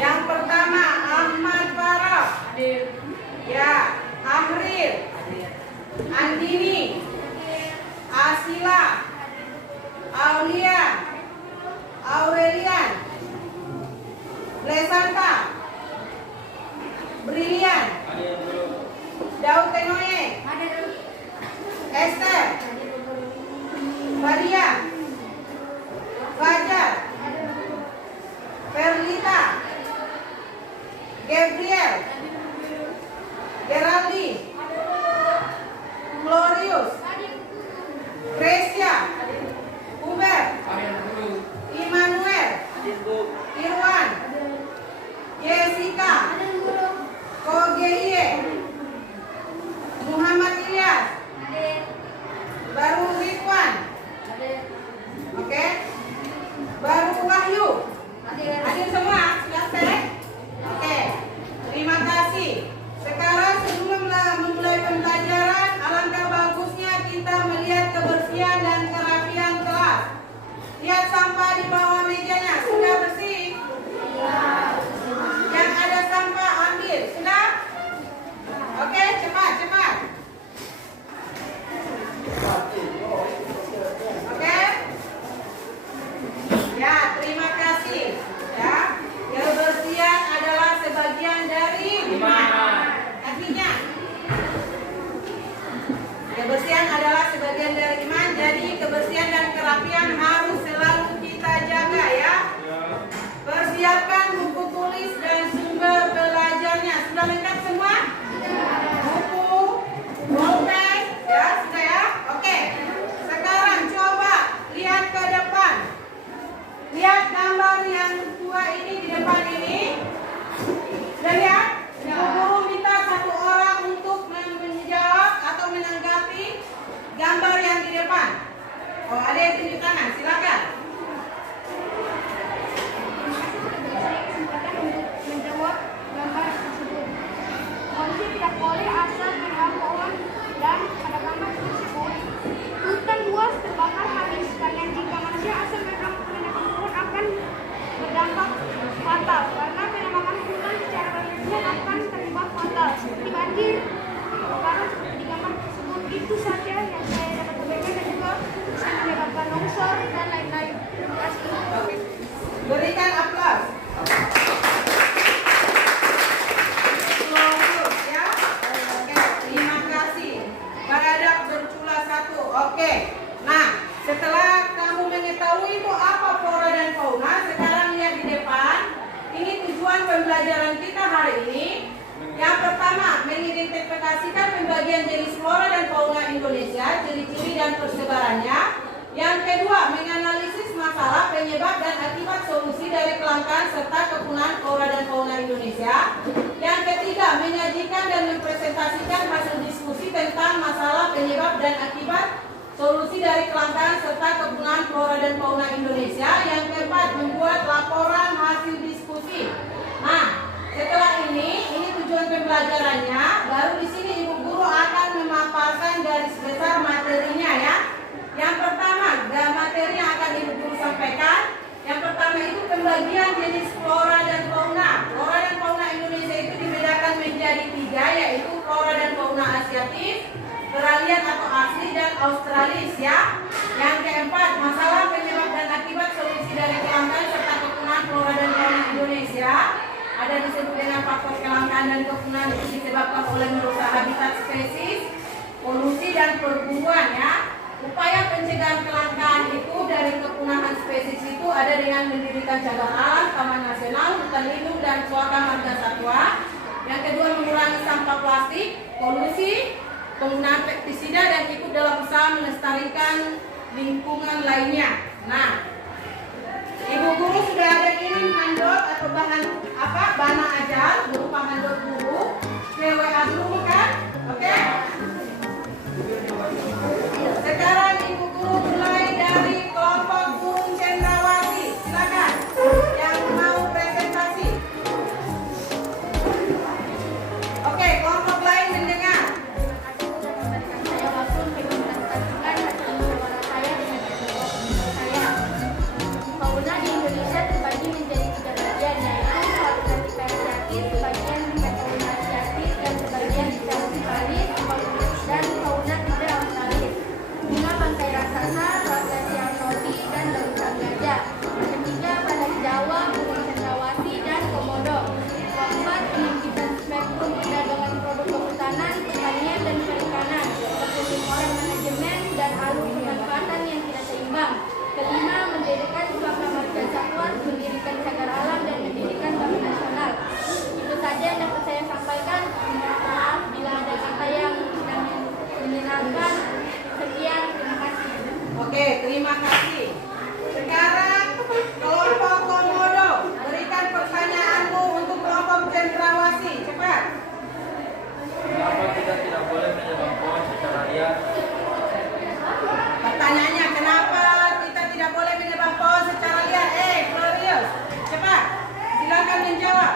Yang pertama Ahmad Farah, ya, Ahril, Andini, Asila, Aulia, Aurelian, Blesanta, Brilian, Daud Tenoe, Esther, Maria, Fajar, Perlita, Gabriel, Geraldine, Glorious, Gracia, Hubert, Immanuel, Irwan, Jessica, Kogeye, Muhammad Ilyas, baru Ridwan, oke, baru Wahyu, hadir semua, sudah selesai? Oke, terima kasih. Sekarang sebelum memulai pembelajaran, alangkah bagusnya kita melihat kebersihan dan kerapian kelas. Lihat sampah di bawah mejanya, sudah bersih? Yang ada sampah ambil, sudah? Oke, cepat. Oke? Ya, terima kasih. Ya, kebersihan adalah sebagian dari iman. Artinya, kebersihan adalah sebagian dari iman. Jadi kebersihan dan kerapian harus selalu kita jaga ya. Persiapkan buku tulis dan sumber belajarnya. Sudah lengkap semua? Buku, pulpen, ya sudah ya. Oke. Sekarang coba lihat ke depan. Lihat gambar yang dua ini di depan ini. Sudah lihat? Guru minta satu orang untuk menjawab atau menanggapi gambar yang di depan. Oh, ada yang tunjuk tangan, silakan. Menjawab gambar tersebut. Manusia tidak boleh asal menaruh pohon dan pada gambar tersebut hutan luas terbakar habis, karena jika manusia asal menanam pohon akan berdampak fatal, karena penanaman hutan secara berlebihan akan terlibat fatal seperti banjir, kebakaran seperti di gambar tersebut. Itu saja yang saya dapat sampaikan dan juga bisa menyebabkan longsor dan lain-lain. Terima kasih. Berikan aplaus. Ya. Oke, terima kasih. Beradab bercula satu. Oke. Nah, setelah kamu mengetahui itu apa flora dan fauna, sekarang lihat di depan. Ini tujuan pembelajaran kita hari ini. Yang pertama, mengidentifikasikan pembagian jenis flora dan fauna Indonesia, ciri-ciri dan persebarannya. Yang kedua, menganalisis masalah, penyebab dan akibat solusi dari kelangkaan serta kepunahan flora dan fauna Indonesia. Yang ketiga, menyajikan dan mempresentasikan hasil diskusi tentang masalah, penyebab dan akibat solusi dari kelangkaan serta kepunahan flora dan fauna Indonesia. Yang keempat, membuat laporan hasil diskusi. Nah, setelah ini tujuan pembelajarannya. Baru di sini ibu guru akan memaparkan garis besar materinya ya. Yang pertama, materi yang akan ibu guru sampaikan. Yang pertama itu pembagian jenis flora dan fauna. Flora dan fauna Indonesia itu dibedakan menjadi 3, yaitu flora dan fauna asiatis, peralihan atau asli, dan australis ya. Yang keempat, masalah, penyebab dan akibat solusi dari kelangkaan serta kepunahan flora dan fauna Indonesia. Ada disebut dengan faktor kelangkaan dan kepunahan itu disebabkan oleh merusak habitat spesies, polusi dan perburuan ya. Upaya pencegahan kelangkaan itu dari kepunahan spesies ada dengan mendirikan cagar alam, taman nasional, hutan lindung, dan suaka marga satwa. Yang kedua, mengurangi sampah plastik, polusi, penggunaan pestisida, dan ikut dalam usaha melestarikan lingkungan lainnya. Nah, Ibu guru sudah ada kirim handot atau bahan bana ajar berupa handot guru ke WA guru kan? Oke? Sekarang Ibu guru mulai dari kelompok Burung Cendrawasih. Silakan yang mau presentasi. Oke, kelompok lain mendengar. Saya waktu mengimplementasikan hasil musyawarah saya dengan saya. Fauna di Indonesia terbagi menjadi 3 bagian, yaitu habitat asiatis, sebagian fauna asiatis, dan sebagian australis, dan fauna tidak australis. Bunga bangkai raksasa, Rhodesian arnoldi, dan lautan gajah. Ketiga, pada Jawa, burung cendrawasih, dan komodo. Keempat, penyempitan spektrum perdagangan produk kehutanan, pertanian, dan perikanan. Orang manajemen dan alur pemanfaatan yang tidak seimbang. Kelima, mendirikan suaka marga satwa, mendirikan cagar alam, dan mendirikan taman nasional. Itu saja yang dapat saya sampaikan. Maaf bila ada kata yang menyenangkan. Sekian, terima kasih. Oke, terima kasih. Sekarang kelompok komodo, berikan pertanyaanmu untuk kelompok cendrawasih. Cepat. Kenapa kita tidak boleh menebang pohon secara liar? Pertanyaannya, kenapa kita tidak boleh menebang pohon secara liar? Florius, cepat. Silakan menjawab.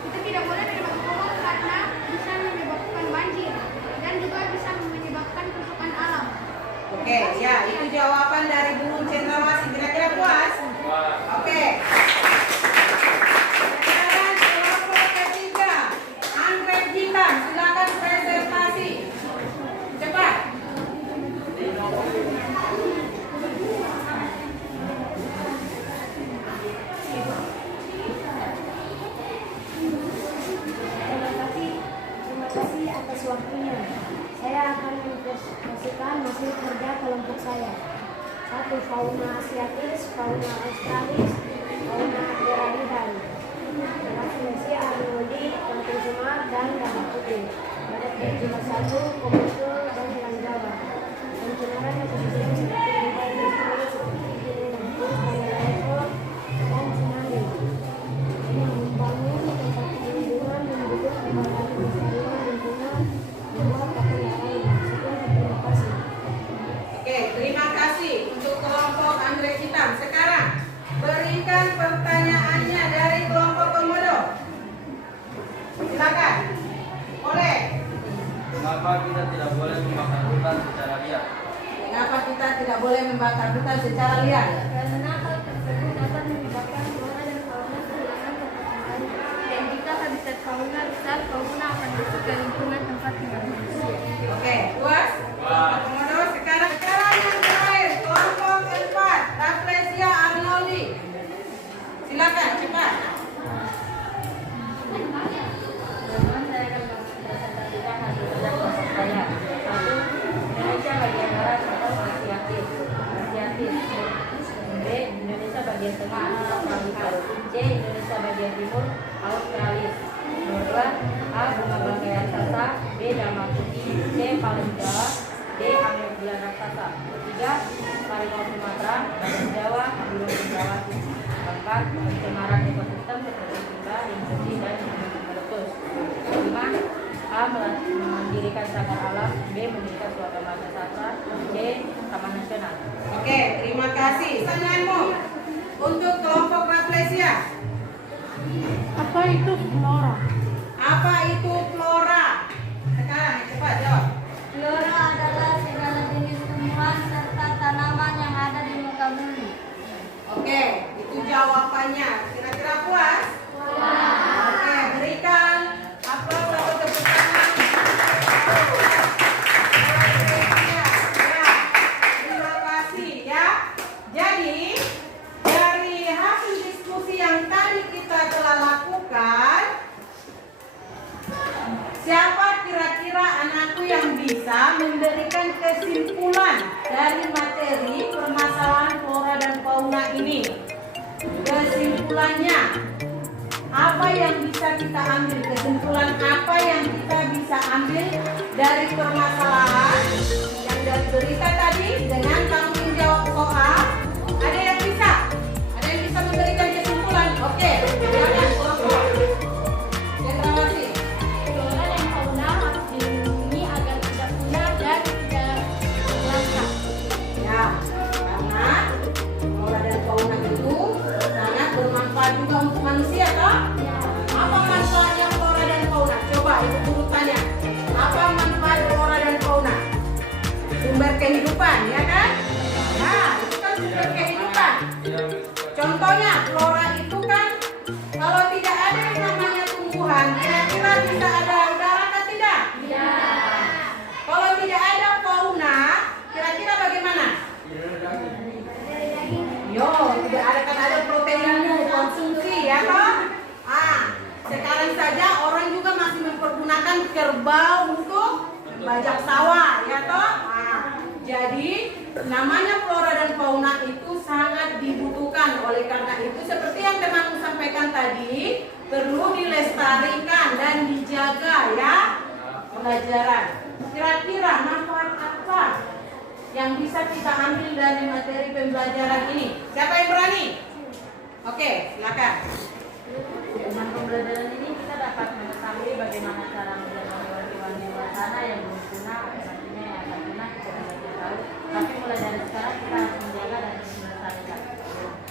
Kita tidak boleh menebang pohon karena bisa menyebabkan banjir dan juga bisa menyebabkan kerusakan alam. Oke, ya, itu jawaban dari burung cendrawasih. Kira-kira puas? Wah, Oke. Sekarang kelompok ketiga, anggrek hitam. Silakan presentasi. Cepat. Terima kasih atas waktunya. Saya akan mempresentasikan hasil kerja kelompok saya. 1. Fauna asiatis, fauna australis, fauna teralidan, Rhodesian arnoldi, Pantai Semar, dan Gabah Putih. Pada jumlah 1, komodo, dan hewan Jawa. Pencemaran ekosistem seperti limbah industri, seperti jenis ekor, dan tsunami. Membangun tempat perlindungan, mendukung kembali kelestarian lingkungan, membuat pakan lain. Sekian, terima kasih. Oke, terima kasih untuk kelompok anggrek hitam. Sekarang berikan pertanyaannya dari kelompok komodo. Silakan. Boleh. kenapa kita tidak boleh membakar hutan secara liar? Mengapa kita tidak boleh membakar hutan secara liar? Karena hal tersebut dapat menyebabkan flora dan fauna kehilangan ketersediaan, dan jika habitat fauna rusak, fauna akan masuk ke lingkungan tempat tinggal manusia. Oke, puas? Kelompok komodo. Sekarang yang terakhir, kelompok 4, Rafflesia arnoldi. Silakan, cepat. Teman-teman, saya akan mempresentasikan hasil kerja kelompok saya. 1. Indonesia bagian barat atau asiatis. B. Indonesia bagian tengah atau tropikal. C. Indonesia bagian timur australis. Nomor 2. A. Bunga bangkai raksasa. B. Dama putih. C. Paling Jawa. D. Anggrek bulan raksasa. 3. Harimau Sumatera, badak Jawa, burung cendrawasih. 4. Pencemaran ekosistem seperti limbah, industri, dan meletus. 5. A. Mendirikan cagar alam. B. Mendirikan suaka marga satwa. C. Taman nasional. Oke, terima kasih. Pertanyaanmu untuk kelompok Rafflesia. Apa itu flora? Apa itu flora? Sekarang cepat jawab. Flora adalah segala jenis tumbuhan serta tanaman yang ada di muka bumi. Oke, itu jawabannya. Kira-kira puas? Oke, berikan aplaus atau tepuk tangan. Ya, terima kasih ya. Jadi dari hasil diskusi yang tadi kita telah lakukan, siapa kira-kira anakku yang bisa memberikan kesimpulan dari materi permasalahan flora dan fauna ini. Kesimpulannya, apa yang bisa kita ambil? Kesimpulan apa yang kita bisa ambil dari permasalahan yang dari berita tadi dengan tanggung jawab soal? Ada yang bisa? Ada yang bisa memberikan kesimpulan? Oke, silakan kelompok. Deklarasi. Flora dan fauna harus dilindungi agar tidak punah dan tidak langka. Ya, karena flora dan fauna itu sangat bermanfaat juga untuk manusia, toh? Apa manfaatnya flora dan fauna? Coba ibu guru tanya. Apa manfaat flora dan fauna? Sumber kehidupan, ya kan? Nah, itu kan sumber kehidupan. Contohnya, flora itu kan kalau tidak ada yang namanya tumbuhan, kira-kira bisa ada udara atau tidak? Ya. Kalau tidak ada fauna, kira-kira bagaimana? Yo, tidak ada kan ada proteinmu konsumsi ya toh? Sekarang saja orang juga masih mempergunakan kerbau untuk bajak sawah ya toh? Jadi namanya flora dan fauna itu sangat dibutuhkan. Oleh karena itu seperti yang temanku sampaikan tadi, perlu dilestarikan dan dijaga ya pelajaran. Kira-kira manfaat apa yang bisa kita ambil dari materi pembelajaran ini? Siapa yang berani? Oke, silakan. Dengan pembelajaran ini kita dapat mengetahui bagaimana cara menjaga hewan-hewan di luar sana yang belum punah atau nantinya yang akan punah kita tidak tahu. Tapi mulai dari sekarang kita harus menjaga dan melestarikan.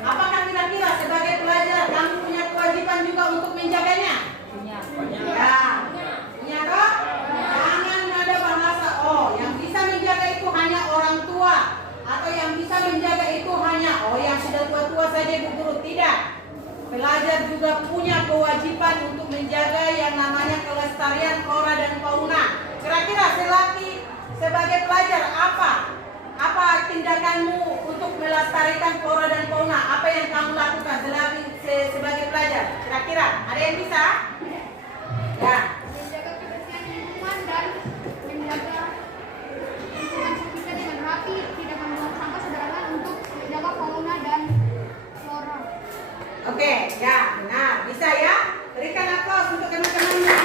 Apakah kira-kira sebagai pelajar kamu punya kewajiban juga untuk menjaganya? Punya. Ya, punya toh? Jangan ada bahasa yang bisa menjaga itu hanya orang tua atau yang bisa menjaga itu hanya yang sudah tua-tua saja ibu guru. Tidak. Pelajar juga punya kewajiban untuk menjaga yang namanya kelestarian flora dan fauna. Kira-kira sebagai pelajar apa tindakanmu untuk melestarikan flora dan fauna? Apa yang kamu lakukan sebagai pelajar? Kira-kira ada yang bisa? Ya. Menjaga kebersihan lingkungan dan menjaga lingkungan sekitar dengan rapi, tidak membuang sampah sembarangan untuk menjaga fauna dan flora. Oke, ya, benar. Bisa ya? Berikan aplaus untuk teman-teman.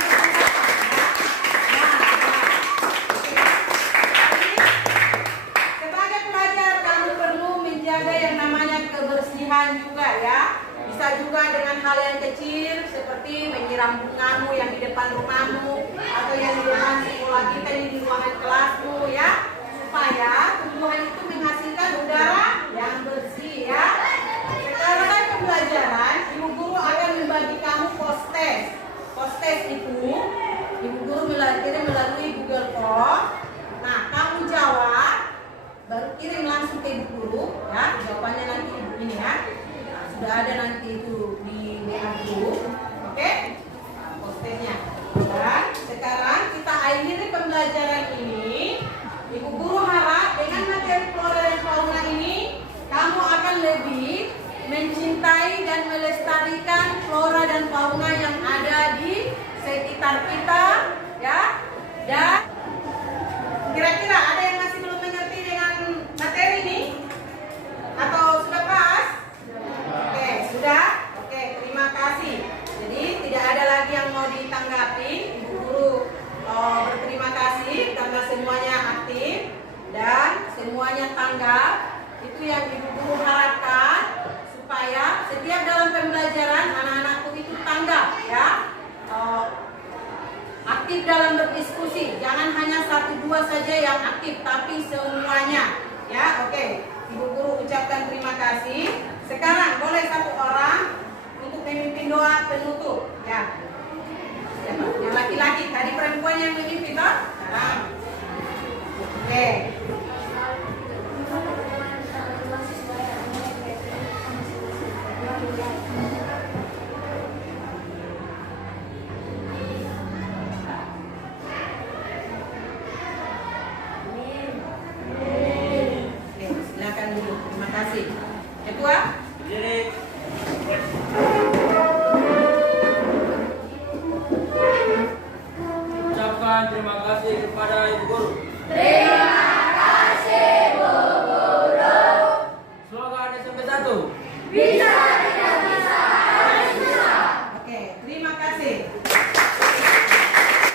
Sebagai pelajar, kamu perlu menjaga yang namanya kebersihan juga ya. Bisa juga dengan hal yang kecil seperti menyiram bungamu yang di depan rumahmu atau yang di depan sekolah kita di ruangan kelasmu ya, supaya tumbuhan itu menghasilkan udara yang bersih ya. Sekarang pembelajaran, ibu guru akan membagi kamu post-test. Post-test itu ibu guru kirim melalui Google Form. Nah, kamu jawab, baru kirim langsung ke ibu guru ya. Jawabannya nanti ini ya. Sudah ada nanti itu di WA guru. Oke? Nah, post-testnya. Dan sekarang kita akhiri pembelajaran ini. Ibu guru harap dengan materi flora dan fauna ini kamu akan lebih mencintai dan melestarikan flora dan fauna yang ada di sekitar kita ya. Dan kira-kira ada yang masih belum mengerti dengan materi ini? Atau sudah pas? Oke, sudah? Oke, terima kasih. Jadi tidak ada lagi yang mau ditanggapi. Ibu guru berterima kasih karena semuanya aktif dan semuanya tanggap. Itu yang ibu guru harapkan, supaya setiap dalam pembelajaran anak-anakku itu tanggap ya, aktif dalam berdiskusi. Jangan hanya 1-2 saja yang aktif, tapi semuanya ya. Oke, ibu guru ucapkan terima kasih. Sekarang boleh satu orang untuk memimpin doa penutup ya. Siapa? Yang laki-laki, tadi perempuan yang memimpin toh? Sekarang. Oke. Silakan dulu. Terima kasih. Ketua. Jadi